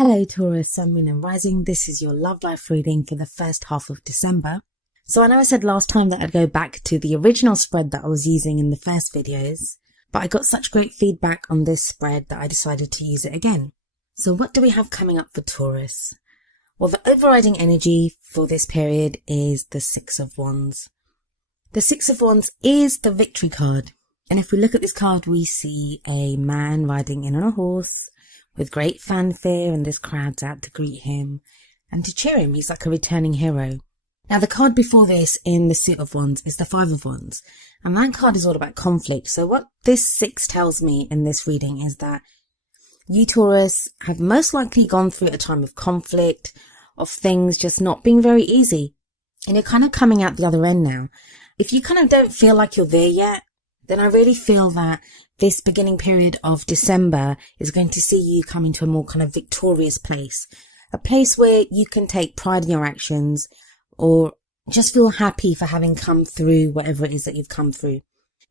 Hello Taurus, Sun, Moon and Rising. This is your love life reading for the first half of December. So I know I said last time that I'd go back to the original spread that I was using in the first videos, but I got such great feedback on this spread that I decided to use it again. So what do we have coming up for Taurus? Well, the overriding energy for this period is the Six of Wands. The Six of Wands is the victory card. And if we look at this card, we see a man riding in on a horse with great fanfare, and this crowd's out to greet him and to cheer him. He's like a returning hero. Now, the card before this in the Suit of Wands is the Five of Wands, and that card is all about conflict. So what this six tells me in this reading is that you, Taurus, have most likely gone through a time of conflict, of things just not being very easy, and you're kind of coming out the other end now. If you kind of don't feel like you're there yet, then I really feel that this beginning period of December is going to see you come into a more kind of victorious place. A place where you can take pride in your actions or just feel happy for having come through whatever it is that you've come through.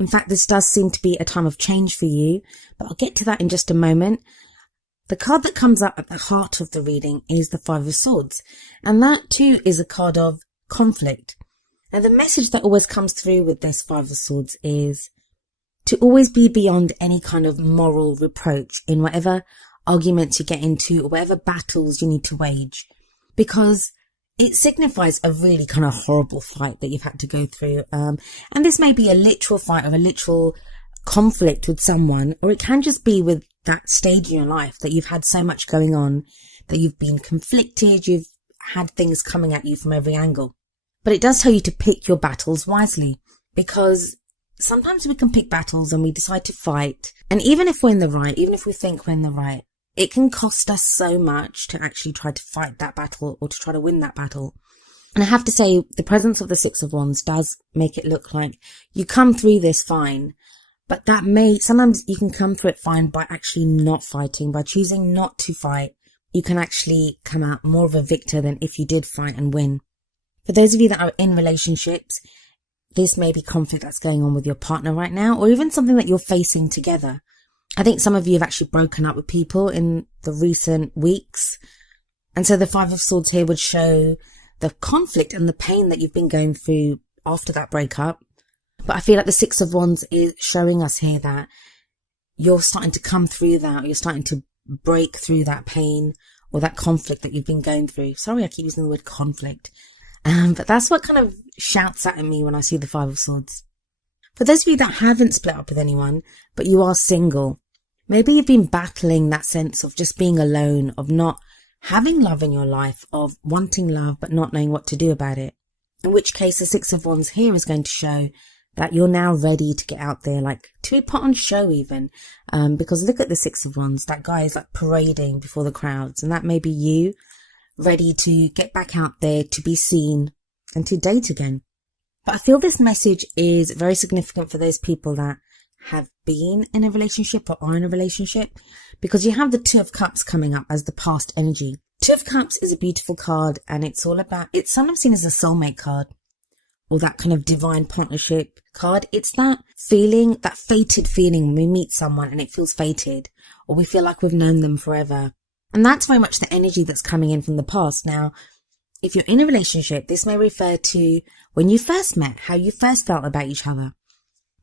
In fact, this does seem to be a time of change for you, but I'll get to that in just a moment. The card that comes up at the heart of the reading is the Five of Swords, and that too is a card of conflict. Now, the message that always comes through with this Five of Swords is to always be beyond any kind of moral reproach in whatever arguments you get into or whatever battles you need to wage, because it signifies a really kind of horrible fight that you've had to go through. And this may be a literal fight or a literal conflict with someone, or it can just be with that stage in your life that you've had so much going on, that you've been conflicted, you've had things coming at you from every angle. But it does tell you to pick your battles wisely, because sometimes we can pick battles and we decide to fight. And even if we're in the right, even if we think we're in the right, it can cost us so much to actually try to fight that battle or to try to win that battle. And I have to say, the presence of the Six of Wands does make it look like you come through this fine. But sometimes you can come through it fine by actually not fighting, by choosing not to fight. You can actually come out more of a victor than if you did fight and win. For those of you that are in relationships, this may be conflict that's going on with your partner right now, or even something that you're facing together. I think some of you have actually broken up with people in the recent weeks. And so the Five of Swords here would show the conflict and the pain that you've been going through after that breakup. But I feel like the Six of Wands is showing us here that you're starting to come through that, you're starting to break through that pain or that conflict that you've been going through. Sorry, I keep using the word conflict. But that's what kind of shouts at me when I see the Five of Swords. For those of you that haven't split up with anyone, but you are single, maybe you've been battling that sense of just being alone, of not having love in your life, of wanting love but not knowing what to do about it. In which case the Six of Wands here is going to show that you're now ready to get out there, like to be put on show even. Because look at the Six of Wands, that guy is like parading before the crowds, and that may be you, ready to get back out there, to be seen and to date again. But I feel this message is very significant for those people that have been in a relationship or are in a relationship, because you have the Two of Cups coming up as the past energy. Two of Cups is a beautiful card, and it's sometimes seen as a soulmate card or that kind of divine partnership card. It's that feeling, that fated feeling when we meet someone and it feels fated, or we feel like we've known them forever. And that's very much the energy that's coming in from the past. Now, if you're in a relationship, this may refer to when you first met, how you first felt about each other.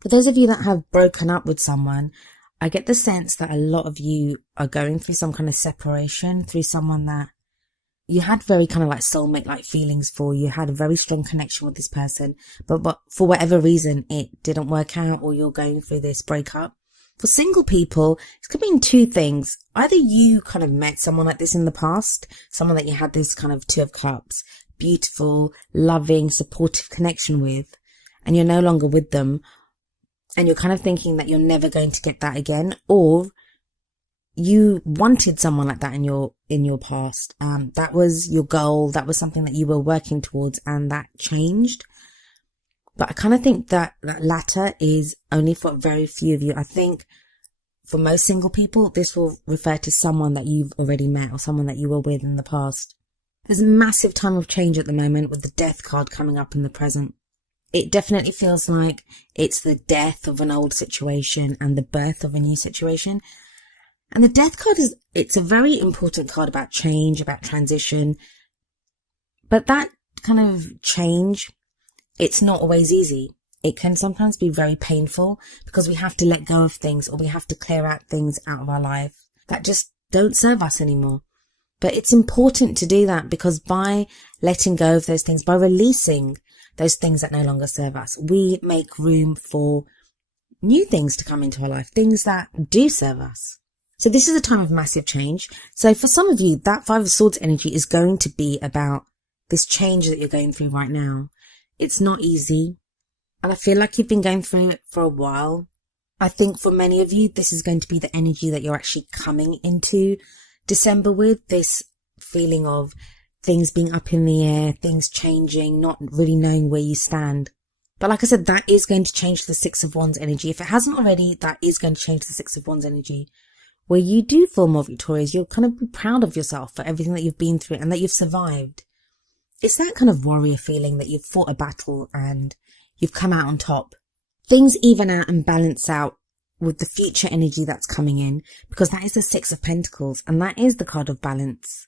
For those of you that have broken up with someone, I get the sense that a lot of you are going through some kind of separation, through someone that you had very kind of like soulmate-like feelings for. You had a very strong connection with this person, but for whatever reason, it didn't work out, or you're going through this breakup. For single people, it could mean two things. Either you kind of met someone like this in the past, someone that you had this kind of Two of Cups, beautiful, loving, supportive connection with, and you're no longer with them, and you're kind of thinking that you're never going to get that again, or you wanted someone like that in your past. That was your goal, that was something that you were working towards, and that changed. But I kind of think that that latter is only for very few of you. I think for most single people, this will refer to someone that you've already met or someone that you were with in the past. There's a massive time of change at the moment with the Death card coming up in the present. It definitely feels like it's the death of an old situation and the birth of a new situation. And the death card it's a very important card about change, about transition. But that kind of change, it's not always easy. It can sometimes be very painful because we have to let go of things, or we have to clear out things out of our life that just don't serve us anymore. But it's important to do that, because by letting go of those things, by releasing those things that no longer serve us, we make room for new things to come into our life, things that do serve us. So this is a time of massive change. So for some of you, that Five of Swords energy is going to be about this change that you're going through right now. It's not easy. And I feel like you've been going through it for a while. I think for many of you, this is going to be the energy that you're actually coming into December with, this feeling of things being up in the air, things changing, not really knowing where you stand. But like I said, that is going to change the Six of Wands energy. If it hasn't already, that is going to change the Six of Wands energy, where you do feel more victorious. You'll kind of be proud of yourself for everything that you've been through and that you've survived. It's that kind of warrior feeling that you've fought a battle and you've come out on top. Things even out and balance out with the future energy that's coming in, because that is the Six of Pentacles, and that is the card of balance.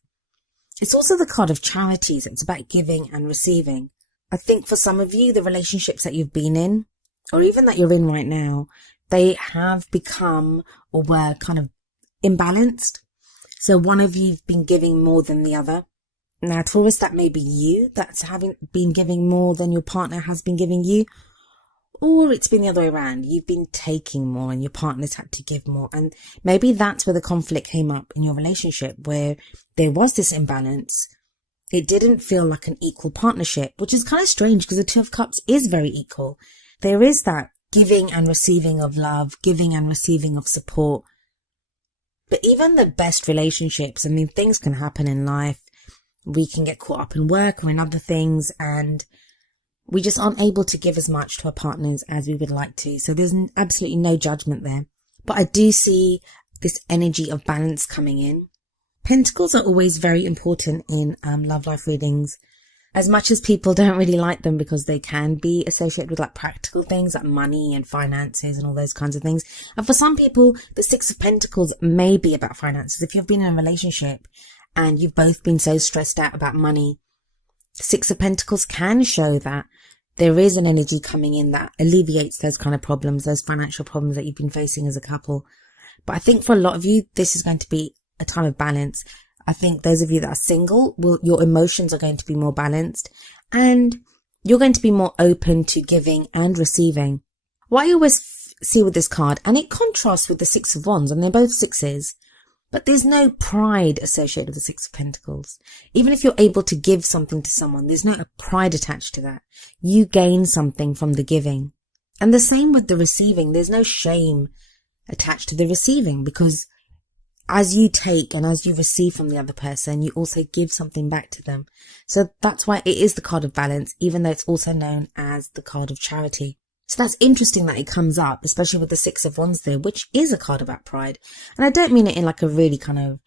It's also the card of charities. It's about giving and receiving. I think for some of you, the relationships that you've been in, or even that you're in right now, they have become or were kind of imbalanced. So one of you've been giving more than the other. Now, Taurus, that may be you that's been giving more than your partner has been giving you. Or it's been the other way around. You've been taking more and your partner's had to give more. And maybe that's where the conflict came up in your relationship, where there was this imbalance. It didn't feel like an equal partnership, which is kind of strange because the Two of Cups is very equal. There is that giving and receiving of love, giving and receiving of support. But even the best relationships, I mean, things can happen in life. We can get caught up in work or in other things, and we just aren't able to give as much to our partners as we would like to. So there's absolutely no judgment there. But I do see this energy of balance coming in. Pentacles are always very important in love life readings, as much as people don't really like them because they can be associated with like practical things like money and finances and all those kinds of things. And for some people, the Six of Pentacles may be about finances. If you've been in a relationship and you've both been so stressed out about money, Six of Pentacles can show that there is an energy coming in that alleviates those kind of problems, those financial problems that you've been facing as a couple. But I think for a lot of you, this is going to be a time of balance. I think those of you that are single, your emotions are going to be more balanced, and you're going to be more open to giving and receiving. What I always see with this card, and it contrasts with the Six of Wands, and they're both sixes, but there's no pride associated with the Six of Pentacles. Even if you're able to give something to someone, there's no pride attached to that. You gain something from the giving. And the same with the receiving. There's no shame attached to the receiving, because as you take and as you receive from the other person, you also give something back to them. So that's why it is the card of balance, even though it's also known as the card of charity. So that's interesting that it comes up, especially with the Six of Wands there, which is a card about pride. And I don't mean it in like a really kind of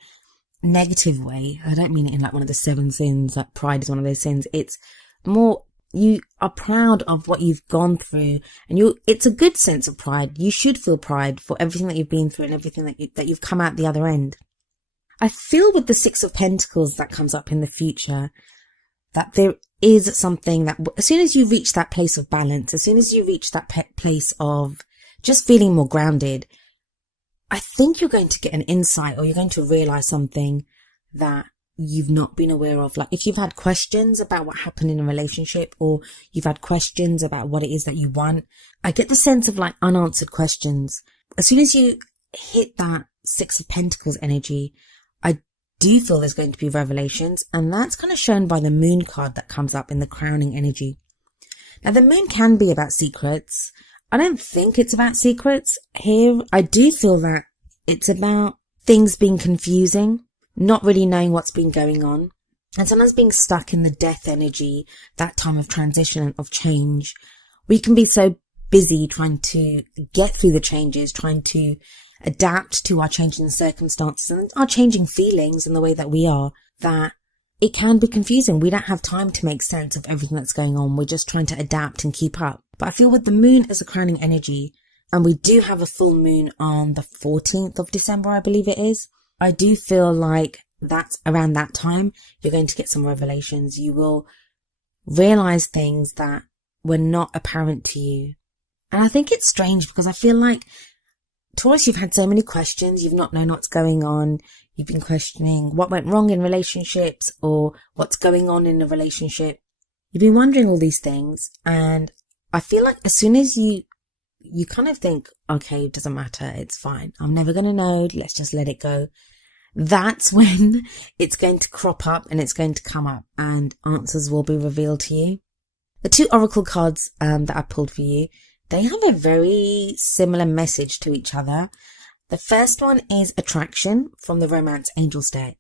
negative way. I don't mean it in like one of the seven sins, like pride is one of those sins. It's more, you are proud of what you've gone through, and it's a good sense of pride. You should feel pride for everything that you've been through and everything that you've come out the other end. I feel with the Six of Pentacles that comes up in the future, that there is something that as soon as you reach that place of balance, as soon as you reach that place of just feeling more grounded, I think you're going to get an insight, or you're going to realize something that you've not been aware of. Like if you've had questions about what happened in a relationship, or you've had questions about what it is that you want, I get the sense of like unanswered questions. As soon as you hit that Six of Pentacles energy, I do feel there's going to be revelations, and that's kind of shown by the Moon card that comes up in the crowning energy. Now the Moon can be about secrets. I don't think it's about secrets here. I do feel that it's about things being confusing, not really knowing what's been going on, and sometimes being stuck in the death energy, that time of transition and of change. We can be so busy trying to get through the changes, trying to adapt to our changing circumstances and our changing feelings and the way that we are, that it can be confusing. We don't have time to make sense of everything that's going on. We're just trying to adapt and keep up. But I feel with the Moon as a crowning energy, and we do have a full moon on the 14th of December, I believe it is. I do feel like that's around that time you're going to get some revelations. You will realize things that were not apparent to you. And I think it's strange because I feel like, Taurus, you've had so many questions. You've not known what's going on. You've been questioning what went wrong in relationships or what's going on in a relationship. You've been wondering all these things. And I feel like as soon as you kind of think, okay, it doesn't matter. It's fine. I'm never going to know. Let's just let it go. That's when it's going to crop up and it's going to come up and answers will be revealed to you. The two oracle cards that I pulled for you, they have a very similar message to each other. The first one is attraction from the Romance Angels deck.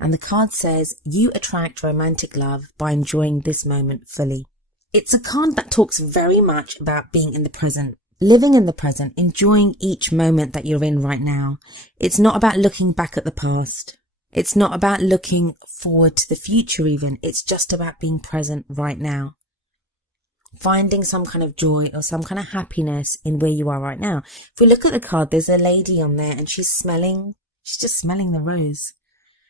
And the card says, you attract romantic love by enjoying this moment fully. It's a card that talks very much about being in the present, living in the present, enjoying each moment that you're in right now. It's not about looking back at the past. It's not about looking forward to the future even. It's just about being present right now. Finding some kind of joy or some kind of happiness in where you are right now. If we look at the card, there's a lady on there and she's just smelling the rose.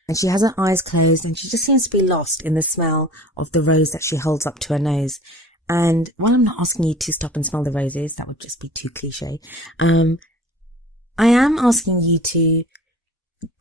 And she has her eyes closed and she just seems to be lost in the smell of the rose that she holds up to her nose. And while I'm not asking you to stop and smell the roses, that would just be too cliche. I am asking you to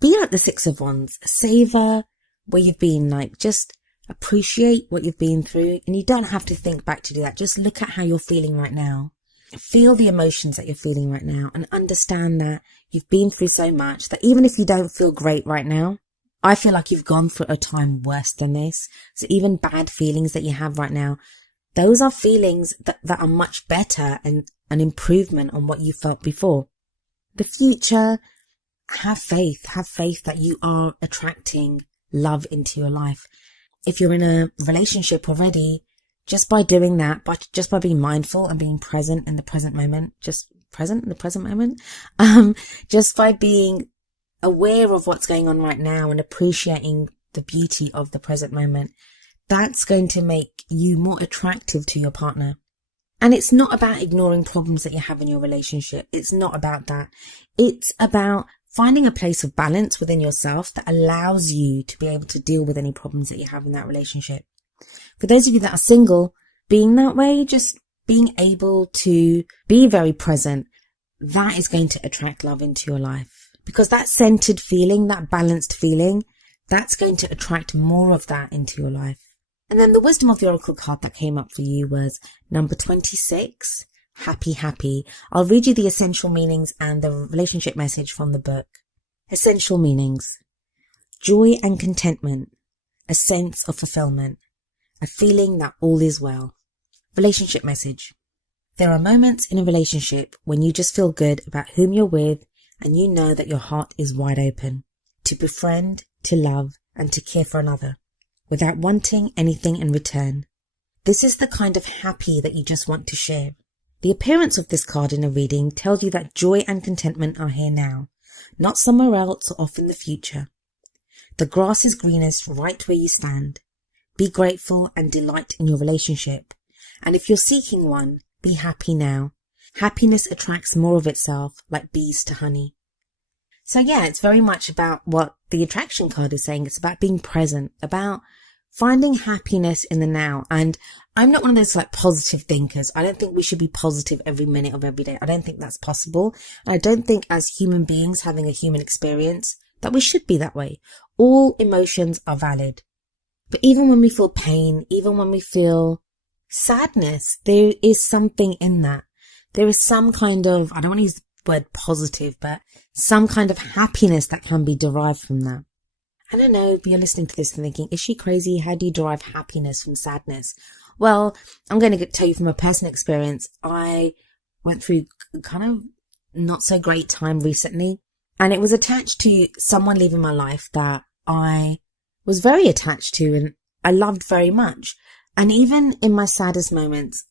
be like the Six of Wands. Savor where you've been, like just appreciate what you've been through, and you don't have to think back to do that. Just look at how you're feeling right now. Feel the emotions that you're feeling right now and understand that you've been through so much that even if you don't feel great right now, I feel like you've gone through a time worse than this. So even bad feelings that you have right now, those are feelings that are much better and an improvement on what you felt before. The future, have faith that you are attracting love into your life. If you're in a relationship already, just by doing that, just by being mindful and being present in the present moment, just by being aware of what's going on right now and appreciating the beauty of the present moment, that's going to make you more attractive to your partner. And it's not about ignoring problems that you have in your relationship. It's not about that. It's about finding a place of balance within yourself that allows you to be able to deal with any problems that you have in that relationship. For those of you that are single, being that way, just being able to be very present, that is going to attract love into your life. Because that centered feeling, that balanced feeling, that's going to attract more of that into your life. And then the wisdom of the oracle card that came up for you was number 26, happy, happy. I'll read you the essential meanings and the relationship message from the book. Essential meanings: joy and contentment, a sense of fulfillment, a feeling that all is well. Relationship message: there are moments in a relationship when you just feel good about whom you're with and you know that your heart is wide open to befriend, to love, and to care for another without wanting anything in return. This is the kind of happy that you just want to share. The appearance of this card in a reading tells you that joy and contentment are here now, not somewhere else or off in the future. The grass is greenest right where you stand. Be grateful and delight in your relationship. And if you're seeking one, be happy now. Happiness attracts more of itself, like bees to honey. So yeah, it's very much about what the attraction card is saying. It's about being present, about finding happiness in the now. And I'm not one of those like positive thinkers. I don't think we should be positive every minute of every day. I don't think that's possible. I don't think as human beings having a human experience that we should be that way. All emotions are valid. But even when we feel pain, even when we feel sadness, there is something in that. There is some kind of, I don't want to use the word positive, but some kind of happiness that can be derived from that. I don't know, you're listening to this and thinking, is she crazy? How do you derive happiness from sadness? Well, I'm going to tell you from a personal experience. I went through kind of not so great time recently, and it was attached to someone leaving my life that I was very attached to and I loved very much. And even in my saddest moments,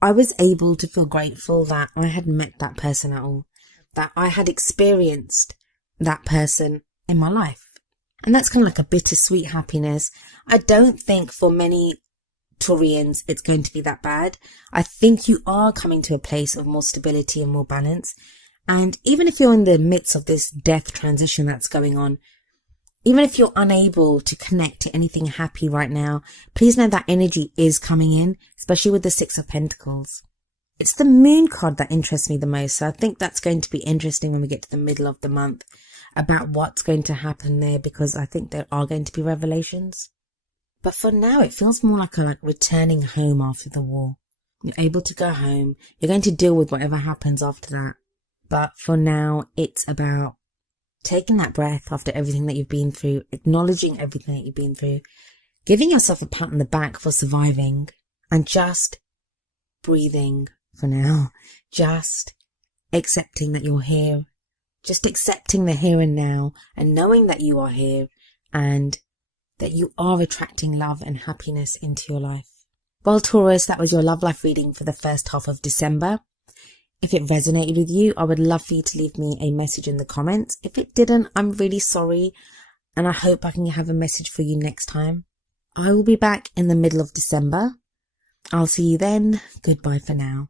I was able to feel grateful that I had met that person at all, that I had experienced that person in my life. And that's kind of like a bittersweet happiness. I don't think for many Taurians, it's going to be that bad. I think you are coming to a place of more stability and more balance. And even if you're in the midst of this death transition that's going on, even if you're unable to connect to anything happy right now, please know that energy is coming in, especially with the Six of Pentacles. It's the Moon card that interests me the most. So I think that's going to be interesting when we get to the middle of the month about what's going to happen there, because I think there are going to be revelations. But for now, it feels more like returning home after the war. You're able to go home. You're going to deal with whatever happens after that. But for now, it's about taking that breath after everything that you've been through, acknowledging everything that you've been through, giving yourself a pat on the back for surviving, and just breathing for now. Just accepting that you're here. Just accepting the here and now, and knowing that you are here and that you are attracting love and happiness into your life. Well, Taurus, that was your love life reading for the first half of December. If it resonated with you, I would love for you to leave me a message in the comments. If it didn't, I'm really sorry, and I hope I can have a message for you next time. I will be back in the middle of December. I'll see you then. Goodbye for now.